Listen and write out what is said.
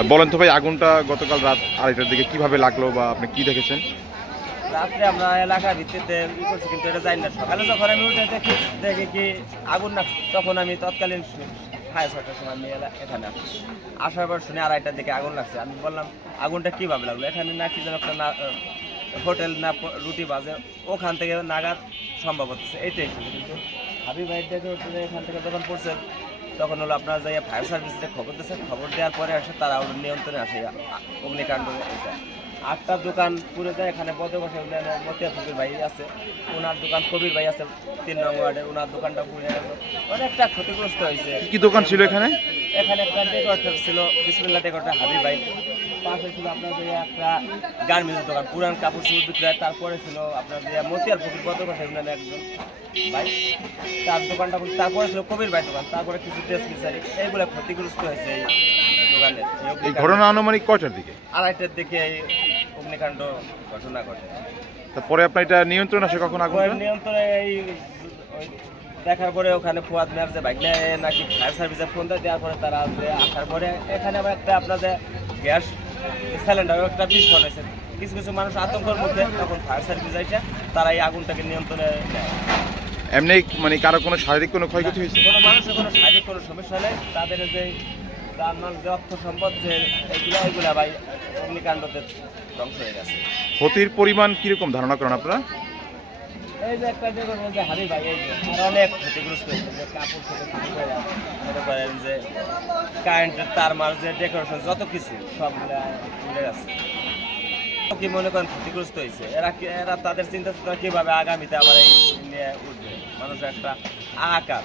বলেন তো ভাই, আগুনটা গতকাল রাত 2:30টার দিকে কিভাবে লাগলো বা আপনি কি দেখেছেন? রাত্রে আমরা এলাকার ভিত্তিতে ই করছি, কিন্তু এটা জানি না। সকালে যখন আমি উঠে দেখি কি আগুন না, তখন আমি তৎকালীন 6:30টার সময় আমি এখানে আসার পর শুনে 2:30টার দিকে আগুন লাগছে। আমি বললাম আগুনটা কীভাবে লাগলো, এখানে না কি যেন একটা হোটেল না রুটি বাজে, ওখান থেকে নাগাদ সম্ভব হচ্ছে, এইটাই ছিল। কিন্তু হাবিব ভাইয়ের দেখে এখান থেকে যখন পড়ছে তখন হলো আপনার যাই ফায়ার সার্ভিসে খবর দিয়েছে। খবর দেওয়ার পরে আসে তারা ওর নিয়ন্ত্রণে আসে অগ্নিকাণ্ড। এটা 8টা দোকান পুড়ে যায়। এখানে বদে বসে মতিয়া ফকির ভাই আছে, ওনার দোকান কবির ভাই আছে 3 নং ওয়ার্ডে, ওনার দোকানটা পুড়ে গেছে, অনেকটা ক্ষতিগ্রস্ত হয়েছে। কি দোকান ছিল এখানে? এখানে একটা ডেকোরেটর ছিল, বিসমিল্লাহ ডেকোরেটর হাবিব ভাই। পাশে ছিল আপনার যে একটা গার্মেন্টস দোকান, পুরান কাপড় চোপড় বিক্রয়। তারপরে ছিল আপনার যে মতিয়ার ফকির বদে বসে একজন ভাই, তার দোকানটা। তারপরে ছিল কবির ভাই দোকান, তারপরে কিছু ড্রেস মিসারি, এইগুলো ক্ষতিগ্রস্ত হয়েছে এই দোকানের। এই ঘটনা আনুমানিক কয়টার দিকে? 2:30টার দিকে এই অগ্নিকাণ্ড ঘটনা ঘটে। তারপরে আপনার এটা নিয়ন্ত্রণ আসে কখন আগুন? নিয়ন্ত্রণে এই দেখার পরে ওখানে ফুয়াদ মেয়ার যে বাইক নিয়ে নাকি ফায়ার সার্ভিসে ফোন দেওয়ার পরে তারা আসার পরে এখানে আবার একটা আপনাদের গ্যাস সিলিন্ডার একটা বিস্ফোরণ হয়েছে। কিছু কিছু মানুষ আতঙ্কের মধ্যে, তখন ফায়ার সার্ভিস আইসে তারা এই আগুনটাকে নিয়ন্ত্রণে নেয়। এমনি মানে কারো কোনো শারীরিক কোনো ক্ষয়ক্ষতি হয়েছে? কোনো মানুষের কোনো শারীরিক কোনো সমস্যা নেই। তাদের যে জানমাল যে অর্থ সম্পদ যে এইগুলা ভাই অগ্নিকাণ্ডতে ধ্বংস হয়ে গেছে। ক্ষতির পরিমাণ কিরকম ধারণা করেন আপনারা? এই যে একটা যে করবো যে হাবি ভাই, এই যে অনেক ক্ষতিগ্রস্ত হয়েছে। যে কাপড় থেকে শুরু করে মনে করেন যে কারেন্টের তার মার যে ডেকোরেশন যত কিছু সবগুলা মিলে গেছে। কি মনে করেন ক্ষতিগ্রস্ত হয়েছে। এরা তাদের চিন্তা কিভাবে আগামীতে আবার এই নিয়ে উঠবে। মানুষের একটা আকার